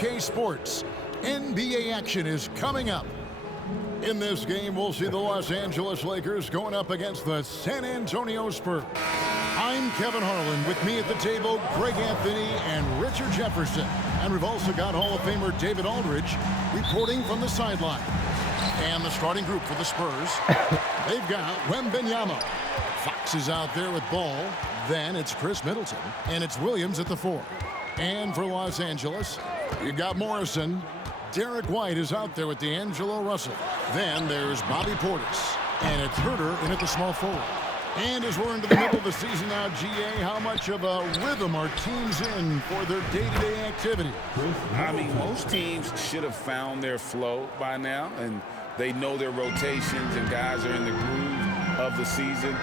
2K Sports. NBA action is coming up. In this game, we'll see the Los Angeles Lakers going up against the San Antonio Spurs. I'm Kevin Harlan. With me at the table, Greg Anthony and Richard Jefferson. And we've also got Hall of Famer David Aldridge reporting from the sideline. And the starting group for the Spurs, they've got Wembanyama. Fox is out there with ball. Then it's Chris Middleton. And it's Williams at the 4. And for Los Angeles, you've got Morrison. Derek White is out there with D'Angelo Russell. Then there's Bobby Portis. And it's Herter in at the small forward. And as we're into the middle of the season now, GA, how much of a rhythm are teams in for their day-to-day activity? I mean, most teams should have found their flow by now, and they know their rotations and guys are in the groove of the season.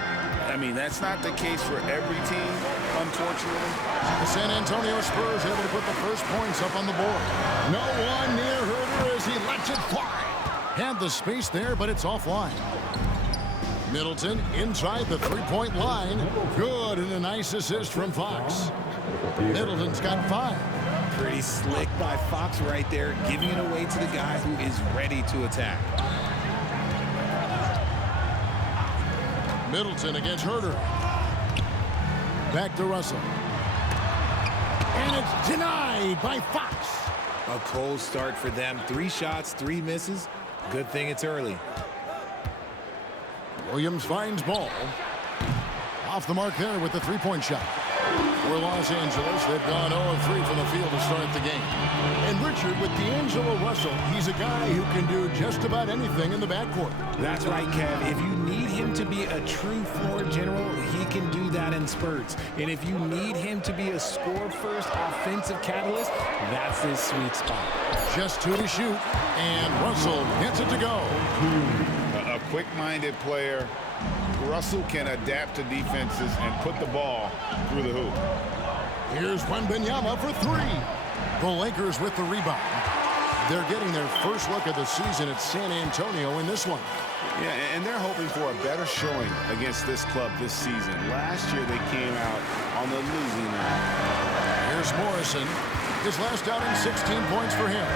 I mean, that's not the case for every team, unfortunately. The San Antonio Spurs able to put the first points up on the board. No one near Herter as he lets it fly. Had the space there, but it's offline. Middleton inside the three-point line. Good, and a nice assist from Fox. Middleton's got 5. Pretty slick by Fox right there, giving it away to the guy who is ready to attack. Middleton against Herter. Back to Russell. And it's denied by Fox. A cold start for them. 3 shots, 3 misses. Good thing it's early. Williams finds ball. Off the mark there with the three-point shot. For Los Angeles, they've gone 0-3 from the field to start the game. And Richard, with D'Angelo Russell, he's a guy who can do just about anything in the backcourt. That's right, Kev. If you need him to be a true floor general, he can do that in spurts. And if you need him to be a score-first offensive catalyst, that's his sweet spot. Just 2 to shoot, and Russell gets it to go. A quick-minded player. Russell can adapt to defenses and put the ball through the hoop. Here's Wembanyama for 3. The Lakers with the rebound. They're getting their first look of the season at San Antonio in this one. Yeah, and they're hoping for a better showing against this club this season. Last year they came out on the losing end. Here's Morrison. His last outing, 16 points for him.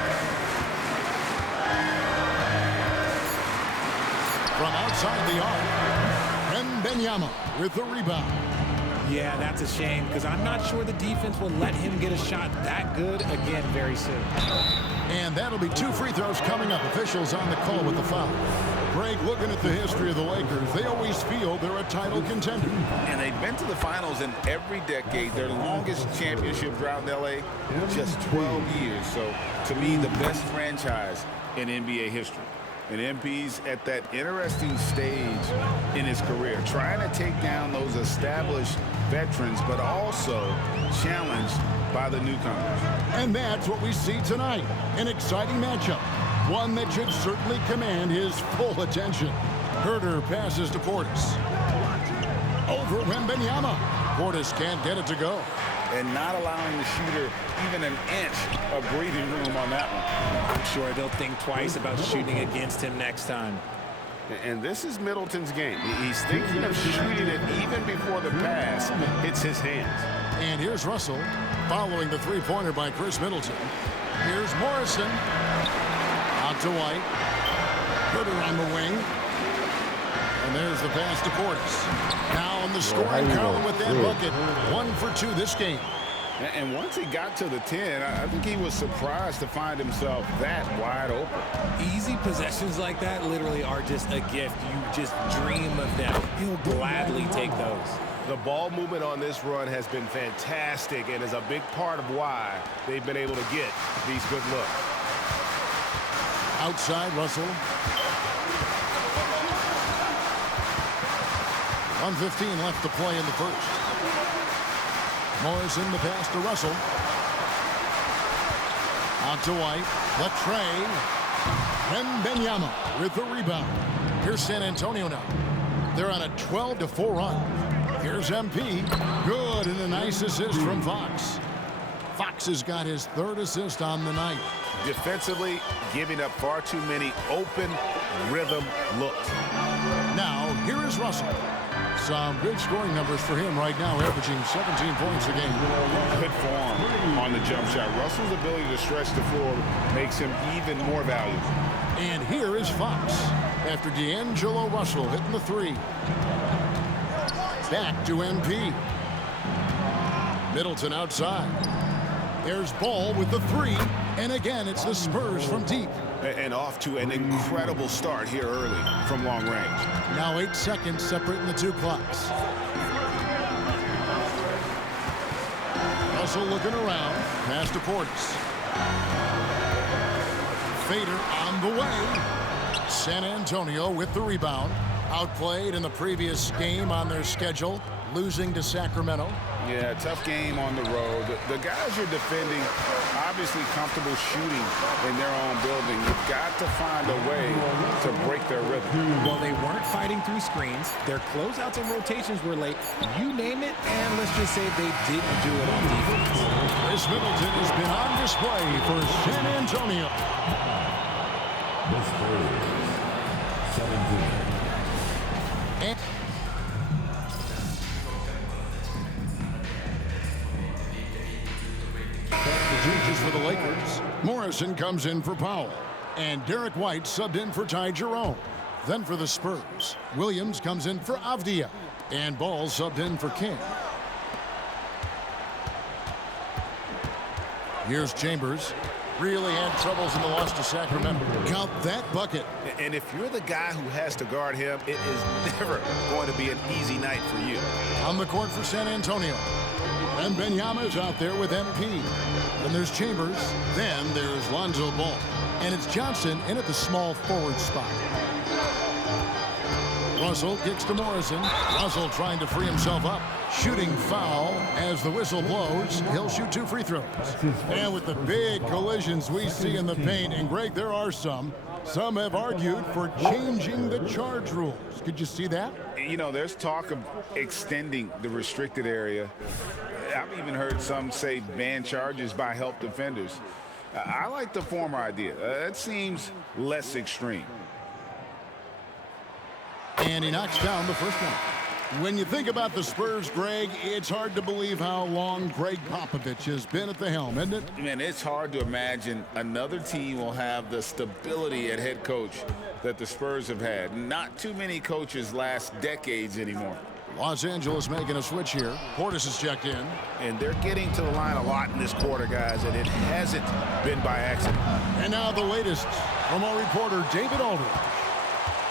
From outside the arc, Wembanyama with the rebound. Yeah, that's a shame because I'm not sure the defense will let him get a shot that good again very soon. And that'll be 2 free throws coming up. Officials on the call with the foul. Greg, looking at the history of the Lakers, they always feel they're a title contender. And they've been to the finals in every decade. Their longest championship drought in L.A., just 12 years. So, to me, the best franchise in NBA history. And MP's at that interesting stage in his career, trying to take down those established veterans, but also challenged by the newcomers. And that's what we see tonight. An exciting matchup. One that should certainly command his full attention. Herter passes to Portis. Over Wembanyama. Portis can't get it to go. And not allowing the shooter even an inch of breathing room on that one. I'm sure they'll think twice about shooting against him next time. And this is Middleton's game. He's thinking of shooting it even before the pass hits his hands. And here's Russell following the three-pointer by Chris Middleton. Here's Morrison. Out to White. Herter on the wing. And there's the pass to Portis. Now on the scoring column with that bucket. 1 for 2 this game. And once he got to the 10, I think he was surprised to find himself that wide open. Easy possessions like that literally are just a gift. You just dream of them. He'll gladly take those. The ball movement on this run has been fantastic and is a big part of why they've been able to get these good looks. Outside Russell. 1:15 left to play in the first. Morrison the pass to Russell. Out to White. Latrey. Wembanyama with the rebound. Here's San Antonio now. They're on a 12-4 run. Here's MP. Good, and a nice assist from Fox. Fox has got his 3rd assist on the night. Defensively, giving up far too many open rhythm looks. Now, here is Russell. Some good scoring numbers for him right now, averaging 17 points a game. Good form on on the jump shot. Russell's ability to stretch the floor makes him even more valuable. And here is Fox after D'Angelo Russell hitting the three. Back to MP. Middleton outside. There's Ball with the three. And again, it's the Spurs from deep. And off to an incredible start here early from long range. Now 8 seconds separating the two clocks. Russell looking around. Pass to Portis. Fader on the way. San Antonio with the rebound. Outplayed in the previous game on their schedule, losing to Sacramento. Yeah, tough game on the road. The guys you're defending, obviously comfortable shooting in their own building. You've got to find a way to break their rhythm. Well, they weren't fighting through screens. Their closeouts and rotations were late. You name it, and let's just say they didn't do it on defense. Chris Middleton has been on display for San Antonio. The Spurs, 17. And the changes for the Lakers. Morrison comes in for Powell. And Derek White subbed in for Ty Jerome. Then for the Spurs, Williams comes in for Avdia. And Ball subbed in for King. Here's Chambers. Really had troubles in the loss to Sacramento. Count that bucket. And if you're the guy who has to guard him, it is never going to be an easy night for you. On the court for San Antonio. And Wembanyama's out there with MP. Then there's Chambers. Then there's Lonzo Ball. And it's Johnson in at the small forward spot. Russell kicks to Morrison. Russell trying to free himself up. Shooting foul as the whistle blows. He'll shoot 2 free throws. And with the big collisions we see in the paint, and Greg, there are some have argued for changing the charge rules. Could you see that? You know, there's talk of extending the restricted area. I've even heard some say ban charges by help defenders. I like the former idea. It seems less extreme. And he knocks down the first one. When you think about the Spurs, Greg, it's hard to believe how long Greg Popovich has been at the helm, isn't it? Man, it's hard to imagine another team will have the stability at head coach that the Spurs have had. Not too many coaches last decades anymore. Los Angeles making a switch here. Portis is checked in. And they're getting to the line a lot in this quarter, guys, and it hasn't been by accident. And now the latest from our reporter, David Aldridge.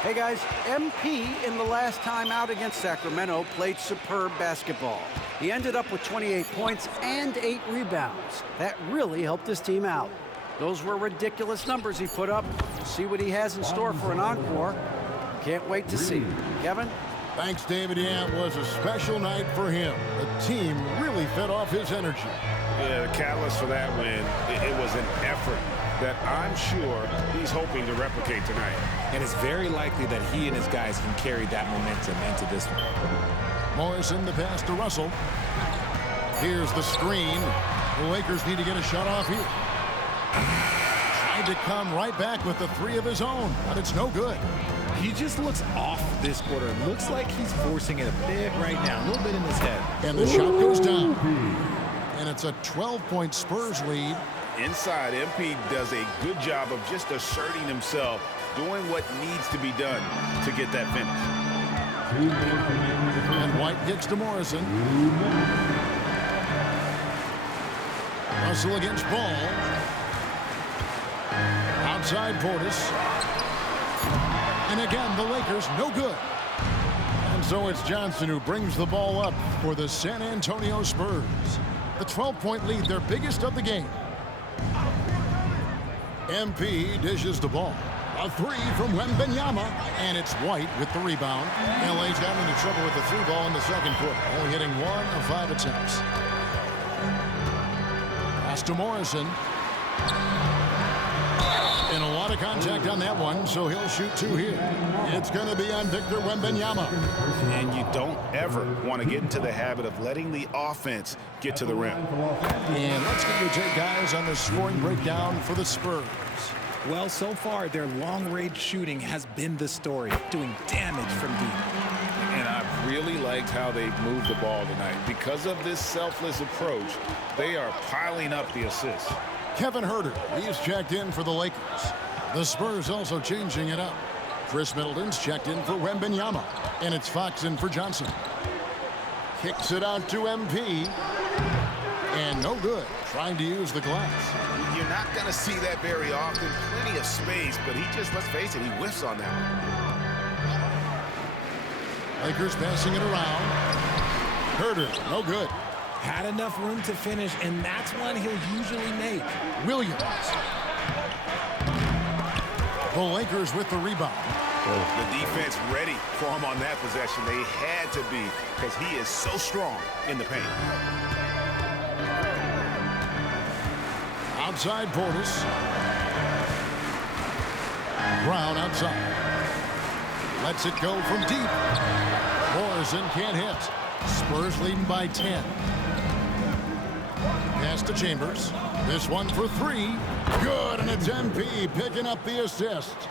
Hey guys, MP in the last time out against Sacramento played superb basketball. He ended up with 28 points and 8 rebounds. That really helped his team out. Those were ridiculous numbers he put up. See what he has in store for an encore. Can't wait to see. Kevin? Thanks, David. Yeah, it was a special night for him. The team really fed off his energy. Yeah, the catalyst for that win, it was an effort that I'm sure he's hoping to replicate tonight. And it's very likely that he and his guys can carry that momentum into this one. Morrison, the pass to Russell. Here's the screen. The Lakers need to get a shot off here. Tried to come right back with the 3 of his own, but it's no good. He just looks off this quarter. It looks like he's forcing it a bit right now, a little bit in his head. And the shot goes down. And it's a 12-point Spurs lead. Inside, MP does a good job of just asserting himself, doing what needs to be done to get that finish. And White kicks to Morrison. Russell against Ball. Outside Portis. And again, the Lakers no good. And so it's Johnson who brings the ball up for the San Antonio Spurs. The 12-point lead, their biggest of the game. MP dishes the ball. A 3 from Wembanyama, and it's White with the rebound. LA's having into trouble with the 3 ball in the second quarter, only hitting 1 of 5 attempts. Pass to Morrison. And a lot of contact on that one, so he'll shoot 2 here. It's going to be on Victor Wembanyama. And you don't ever want to get into the habit of letting the offense get to the rim. And let's get your take, guys, on the scoring breakdown for the Spurs. Well, so far, their long-range shooting has been the story, doing damage from deep. And I've really liked how they moved the ball tonight. Because of this selfless approach, they are piling up the assists. Kevin Huerter, he's checked in for the Lakers. The Spurs also changing it up. Chris Middleton's checked in for Wembanyama, and it's Fox in for Johnson. Kicks it out to MP, and no good, trying to use the glass. You're not going to see that very often. Plenty of space, but he just, let's face it, he whiffs on that one. Lakers passing it around. Huerter, no good. Had enough room to finish, and that's one he'll usually make. Williams. The Lakers with the rebound. The defense ready for him on that possession. They had to be, because he is so strong in the paint. Outside Portis. Brown outside. Lets it go from deep. Morrison can't hit. Spurs leading by 10. Pass to Chambers. This one for three. Good, and it's MP picking up the assist.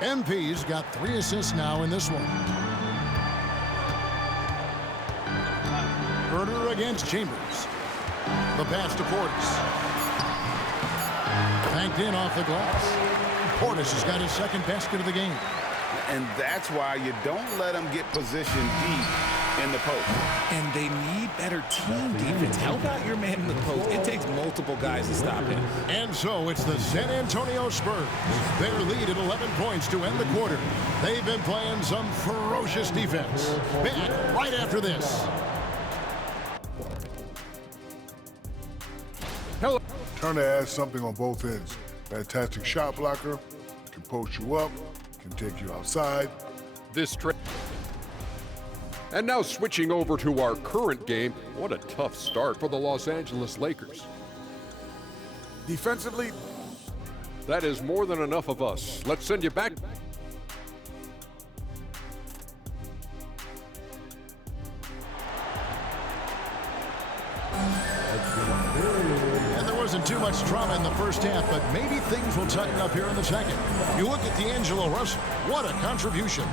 MP's got 3 assists now in this one. Huerter against Chambers. The pass to Portis. Banked in off the glass. Portis has got his second basket of the game. And that's why you don't let them get positioned deep in the post. And they need better team defense. Help out your man in the post. It takes multiple guys to stop him. And so it's the San Antonio Spurs. Their lead at 11 points to end the quarter. They've been playing some ferocious defense. Back right after this. Hello. Turner adds something on both ends. Fantastic shot blocker, can post you up, can take you outside. And now switching over to our current game, what a tough start for the Los Angeles Lakers. Defensively, That is more than enough of us. Let's send you back. And there wasn't too much drama in the first half, but maybe things will tighten up here in the second. You look at D'Angelo Russell. What a contribution.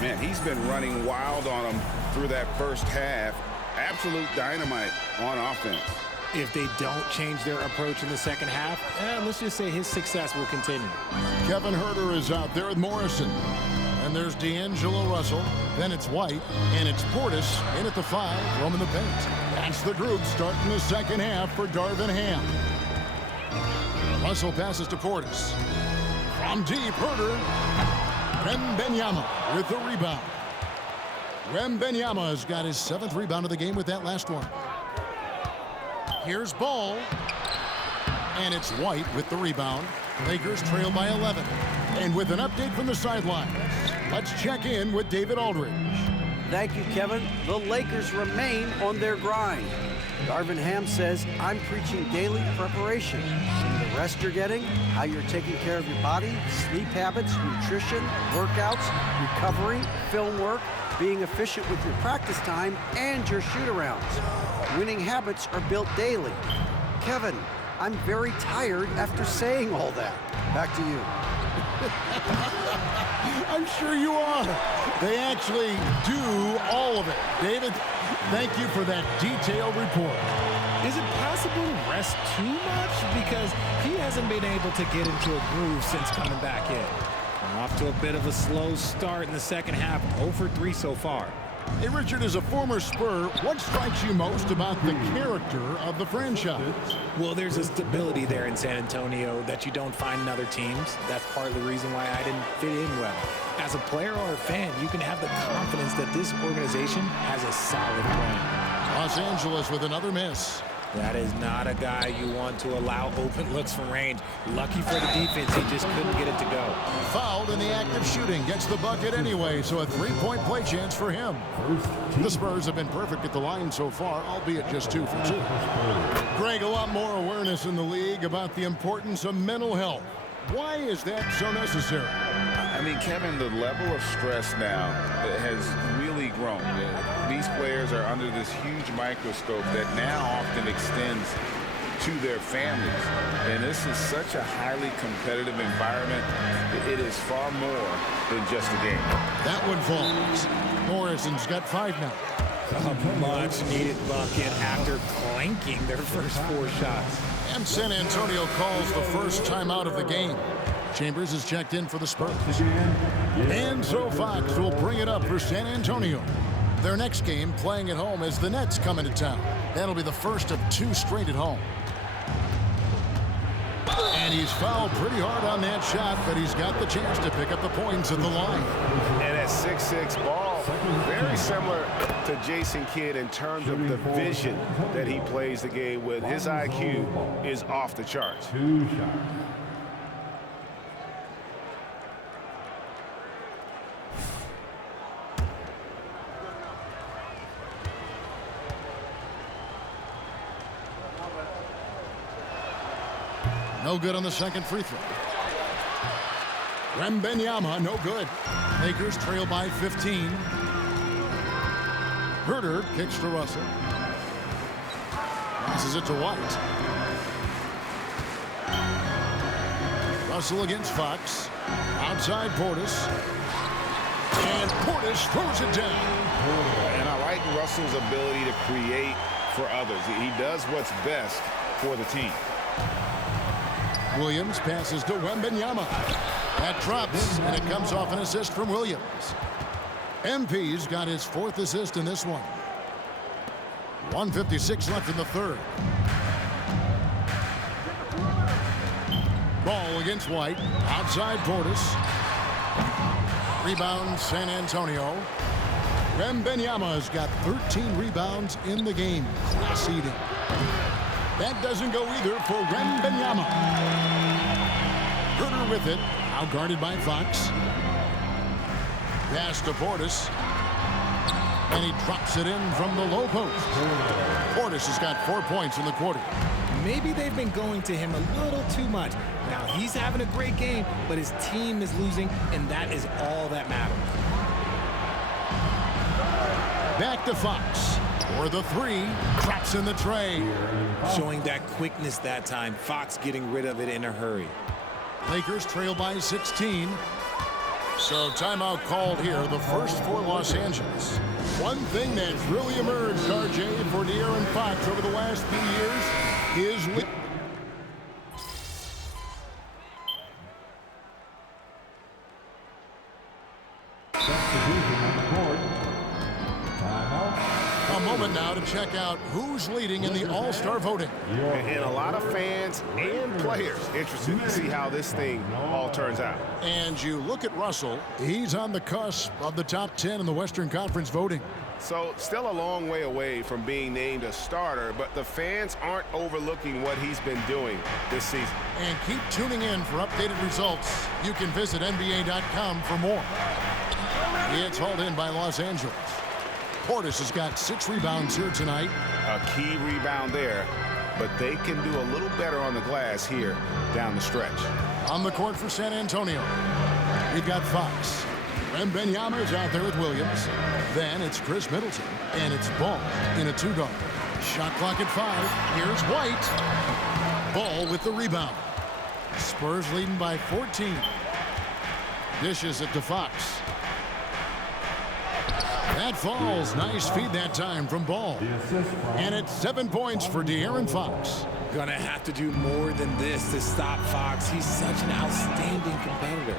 Man, he's been running wild on them through that first half. Absolute dynamite on offense. If they don't change their approach in the second half, let's just say his success will continue. Kevin Huerter is out there with Morrison. And there's D'Angelo Russell. Then it's White. And it's Portis in at the 5, roaming the paint. That's the group starting the second half for Darvin Ham. Russell passes to Portis. From deep, Huerter. Wembanyama with the rebound. Wembanyama has got his 7th rebound of the game with that last one. Here's Ball. And it's White with the rebound. Lakers trail by 11. And with an update from the sidelines, let's check in with David Aldridge. Thank you, Kevin. The Lakers remain on their grind. Darvin Ham says, I'm preaching daily preparation. The rest you're getting, how you're taking care of your body, sleep habits, nutrition, workouts, recovery, film work, being efficient with your practice time, and your shoot-arounds. Winning habits are built daily. Kevin, I'm very tired after saying all that. Back to you. I'm sure you are. They actually do all of it. David, thank you for that detailed report. Is it possible to rest too much? Because he hasn't been able to get into a groove since coming back in. Off to a bit of a slow start in the second half, 0 for 3 so far. Hey, Richard, as a former Spur, what strikes you most about the character of the franchise? Well, there's a stability there in San Antonio that you don't find in other teams. That's part of the reason why I didn't fit in well. As a player or a fan, you can have the confidence that this organization has a solid plan. Los Angeles with another miss. That is not a guy you want to allow open looks from range. Lucky for the defense, he just couldn't get it to go. Fouled in the act of shooting, gets the bucket anyway, so a 3-point play chance for him. The Spurs have been perfect at the line so far, albeit just 2 for 2. Greg, a lot more awareness in the league about the importance of mental health. Why is that so necessary? I mean, Kevin, the level of stress now has really grown. These players are under this huge microscope that now often extends to their families. And this is such a highly competitive environment. It is far more than just a game. That one falls. Morrison's got 5 now. A much-needed bucket after clanking their first 4 shots. And San Antonio calls the first timeout of the game. Chambers is checked in for the Spurs. And so Fox will bring it up for San Antonio. Their next game, playing at home, as the Nets come into town. That'll be the first of 2 straight at home. And he's fouled pretty hard on that shot, but he's got the chance to pick up the points at the line. And at 6'6", Ball, very similar to Jason Kidd in terms of the vision that he plays the game with. His IQ is off the charts. 2 shots. No good on the second free throw. Wembanyama, no good. Lakers trail by 15. Herter kicks to Russell. Passes it to White. Russell against Fox. Outside Portis. And Portis throws it down. And I like Russell's ability to create for others. He does what's best for the team. Williams passes to Wembanyama. That drops, and it comes off an assist from Williams. MP's got his 4th assist in this one. 1:56 left in the 3rd. Ball against White. Outside Portis. Rebound San Antonio. Wembanyama's got 13 rebounds in the game. Class eating. That doesn't go either for Wembanyama. Herter with it. Out guarded by Fox. Pass to Portis. And he drops it in from the low post. Portis has got 4 points in the quarter. Maybe they've been going to him a little too much. Now, he's having a great game, but his team is losing, and that is all that matters. Back to Fox. For the 3. Drops in the tray. Showing that quickness that time. Fox getting rid of it in a hurry. Lakers trail by 16. So timeout called here, the first for Los Angeles. One thing that's really emerged, RJ, for De'Aaron Fox over the last few years is with a moment now to check out who's leading in the All-Star voting. And a lot of fans and players interested to see how this thing all turns out. And you look at Russell, he's on the cusp of the top 10 in the Western Conference voting. So still a long way away from being named a starter, but the fans aren't overlooking what he's been doing this season. And keep tuning in for updated results. You can visit NBA.com for more. It's hauled in by Los Angeles. Portis has got 6 rebounds here tonight. A key rebound there, but they can do a little better on the glass here down the stretch. On the court for San Antonio, we've got Fox. Wembanyama is out there with Williams. Then it's Chris Middleton, and it's Ball in a 2-guard. Shot clock at 5. Here's White. Ball with the rebound. Spurs leading by 14. Dishes it to Fox. That falls. Nice feed that time from Ball. And it's 7 points for De'Aaron Fox. Gonna have to do more than this to stop Fox. He's such an outstanding competitor.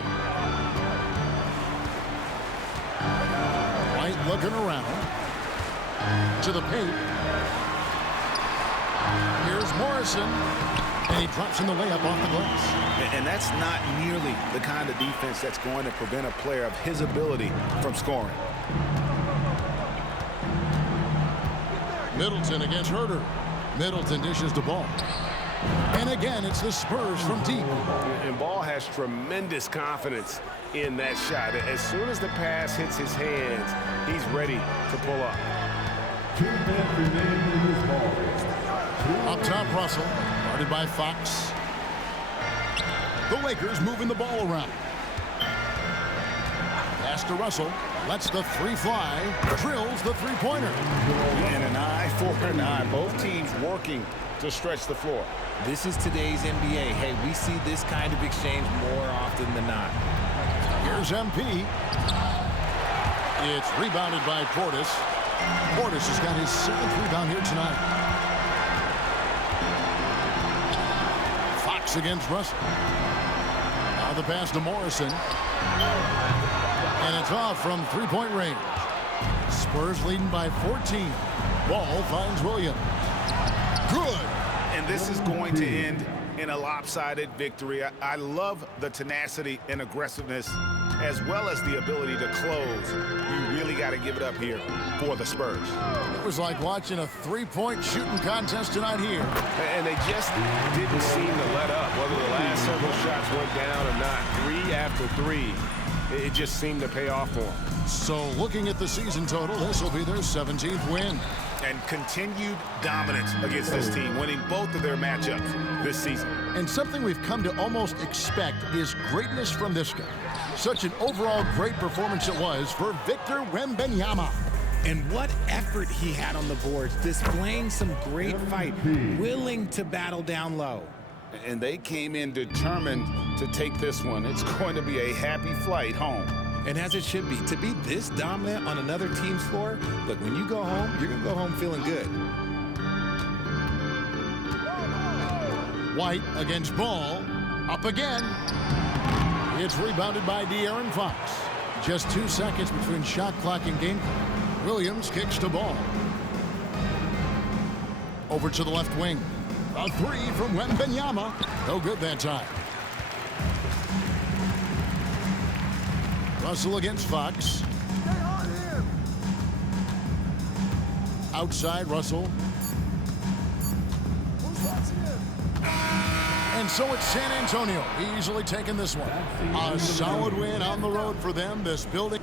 White looking around. To the paint. Here's Morrison. And he drops in the layup off the glass. And that's not nearly the kind of defense that's going to prevent a player of his ability from scoring. Middleton against Herter. Middleton dishes the ball. And again, it's the Spurs from deep. And Ball has tremendous confidence in that shot. As soon as the pass hits his hands, he's ready to pull up. 2 minutes remaining in this ball. Up top, Russell. Guarded by Fox. The Lakers moving the ball around. Pass to Russell. Lets the 3 fly. Drills the 3-pointer. And an eye for an eye. Both teams working to stretch the floor. This is today's NBA. Hey, we see this kind of exchange more often than not. Here's MP. It's rebounded by Portis. Portis has got his 7th rebound here tonight. Fox against Russell. Now the pass to Morrison. And it's off from three-point range. Spurs leading by 14. Ball finds Williams. Good. And this is going to end in a lopsided victory. I love the tenacity and aggressiveness as well as the ability to close. You really got to give it up here for the Spurs. It was like watching a three-point shooting contest tonight here. And they just didn't seem to let up. Whether the last several shots went down or not, 3 after 3, it just seemed to pay off for them. So looking at the season total, this will be their 17th win. And continued dominance against this team, winning both of their matchups this season. And something we've come to almost expect is greatness from this guy. Such an overall great performance it was for Victor Wembanyama. And what effort he had on the boards, displaying some great fight, willing to battle down low. And they came in determined to take this one. It's going to be a happy flight home. And as it should be, to be this dominant on another team's floor, look, when you go home, you're going to go home feeling good. White against Ball. Up again. It's rebounded by De'Aaron Fox. Just 2 seconds between shot clock and game clock. Williams kicks to Ball. Over to the left wing. A three from Wembanyama. No good that time. Russell against Fox. Outside Russell. And so it's San Antonio easily taking this one. A solid win on the road for them. This building.